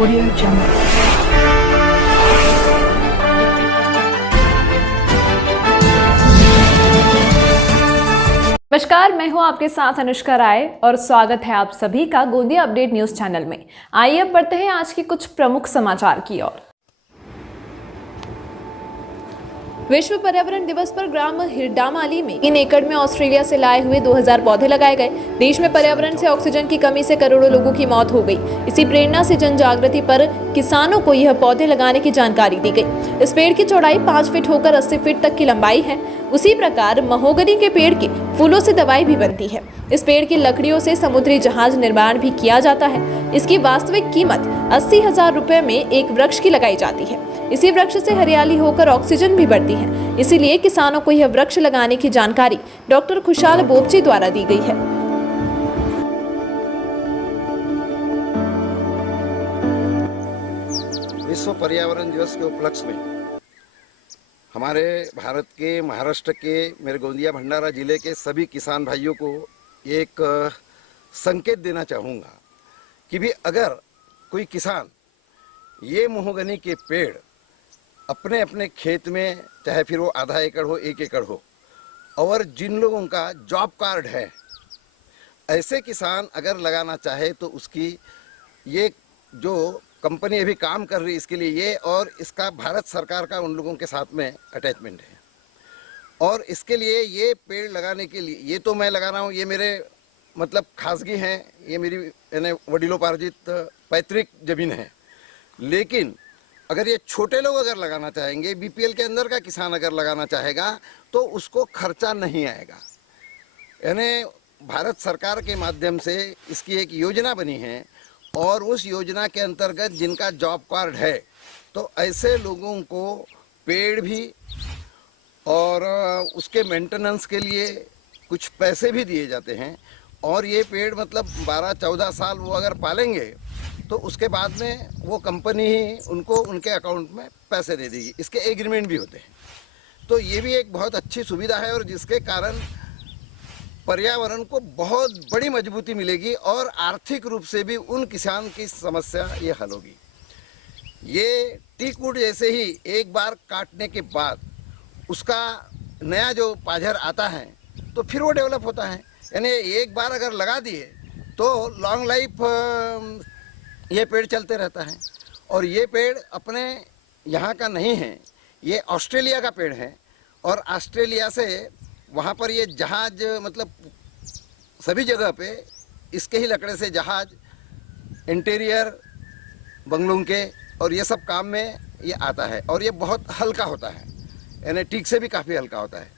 Audio Jungle. नमस्कार, मैं हूं आपके साथ अनुष्का राय और स्वागत है आप सभी का गोंदिया अपडेट न्यूज चैनल में। आइए अब बढ़ते हैं आज के कुछ प्रमुख समाचार की ओर। विश्व पर्यावरण दिवस पर ग्राम हिरडामाली में 3 एकड़ में ऑस्ट्रेलिया से लाए हुए 2000 पौधे लगाए गए। देश में पर्यावरण से ऑक्सीजन की कमी से करोड़ों लोगों की मौत हो गई। इसी प्रेरणा से जन जागृति पर किसानों को यह पौधे लगाने की जानकारी दी गई। इस पेड़ की चौड़ाई 5 फीट होकर 80 फीट तक की लंबाई है। उसी प्रकार महोगनी के पेड़ के फूलों से दवाई भी बनती है। इस पेड़ की लकड़ियों से समुद्री जहाज निर्माण भी किया जाता है। इसकी वास्तविक कीमत 80,000 रुपए में एक वृक्ष की लगाई जाती है। इसी वृक्ष से हरियाली होकर ऑक्सीजन भी बढ़ती है। इसीलिए किसानों को यह वृक्ष लगाने की जानकारी डॉक्टर खुशहाल बोपची द्वारा दी गई है। विश्व पर्यावरण दिवस के उपलक्ष्य में हमारे भारत के महाराष्ट्र के मेरे गोंदिया भंडारा जिले के सभी किसान भाइयों को एक संकेत देना चाहूँगा कि भी अगर कोई किसान ये महोगनी के पेड़ अपने अपने खेत में, चाहे फिर वो आधा एकड़ हो 1 एकड़ हो, और जिन लोगों का जॉब कार्ड है, ऐसे किसान अगर लगाना चाहे तो उसकी ये जो कंपनी अभी काम कर रही है इसके लिए ये, और इसका भारत सरकार का उन लोगों के साथ में अटैचमेंट है। और इसके लिए ये पेड़ लगाने के लिए ये तो मैं लगा रहा हूँ, ये मेरे मतलब खासगी हैं, ये मेरी यानी वडिलोपार्जित पैतृक ज़मीन है। लेकिन अगर ये छोटे लोग अगर लगाना चाहेंगे, बीपीएल के अंदर का किसान अगर लगाना चाहेगा तो उसको खर्चा नहीं आएगा। यानी भारत सरकार के माध्यम से इसकी एक योजना बनी है, और उस योजना के अंतर्गत जिनका जॉब कार्ड है तो ऐसे लोगों को पेड़ भी और उसके मेंटेनेंस के लिए कुछ पैसे भी दिए जाते हैं। और ये पेड़ मतलब 12-14 साल वो अगर पालेंगे तो उसके बाद में वो कंपनी ही उनको उनके अकाउंट में पैसे दे देगी। इसके एग्रीमेंट भी होते हैं। तो ये भी एक बहुत अच्छी सुविधा है, और जिसके कारण पर्यावरण को बहुत बड़ी मजबूती मिलेगी और आर्थिक रूप से भी उन किसान की समस्या ये हल होगी। ये टीक वुड जैसे ही एक बार काटने के बाद उसका नया जो पाझर आता है तो फिर वो डेवलप होता है। यानी एक बार अगर लगा दिए तो लॉन्ग लाइफ ये पेड़ चलते रहता है। और ये पेड़ अपने यहाँ का नहीं है, ये ऑस्ट्रेलिया का पेड़ है। और ऑस्ट्रेलिया से वहाँ पर ये जहाज मतलब सभी जगह पे इसके ही लकड़े से जहाज, इंटीरियर, बंगलों के और ये सब काम में ये आता है। और ये बहुत हल्का होता है, यानी टीक से भी काफ़ी हल्का होता है।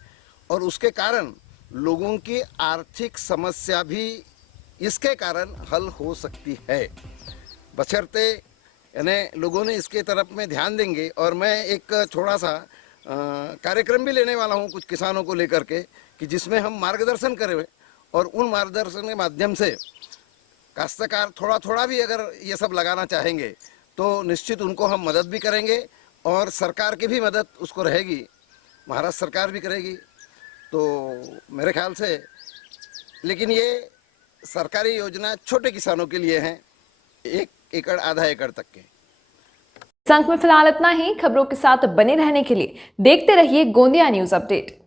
और उसके कारण लोगों की आर्थिक समस्या भी इसके कारण हल हो सकती है, बशर्ते यानी लोगों ने इसके तरफ में ध्यान देंगे। और मैं एक थोड़ा सा कार्यक्रम भी लेने वाला हूँ कुछ किसानों को लेकर के, कि जिसमें हम मार्गदर्शन करें, और उन मार्गदर्शन के माध्यम से काश्तकार थोड़ा थोड़ा भी अगर ये सब लगाना चाहेंगे तो निश्चित उनको हम मदद भी करेंगे, और सरकार की भी मदद उसको रहेगी, महाराष्ट्र सरकार भी करेगी। तो मेरे ख्याल से, लेकिन ये सरकारी योजना छोटे किसानों के लिए है, 1 एकड़ आधा एकड़ तक के। इस अंक में फिलहाल इतना ही। खबरों के साथ बने रहने के लिए देखते रहिए गोंदिया न्यूज अपडेट।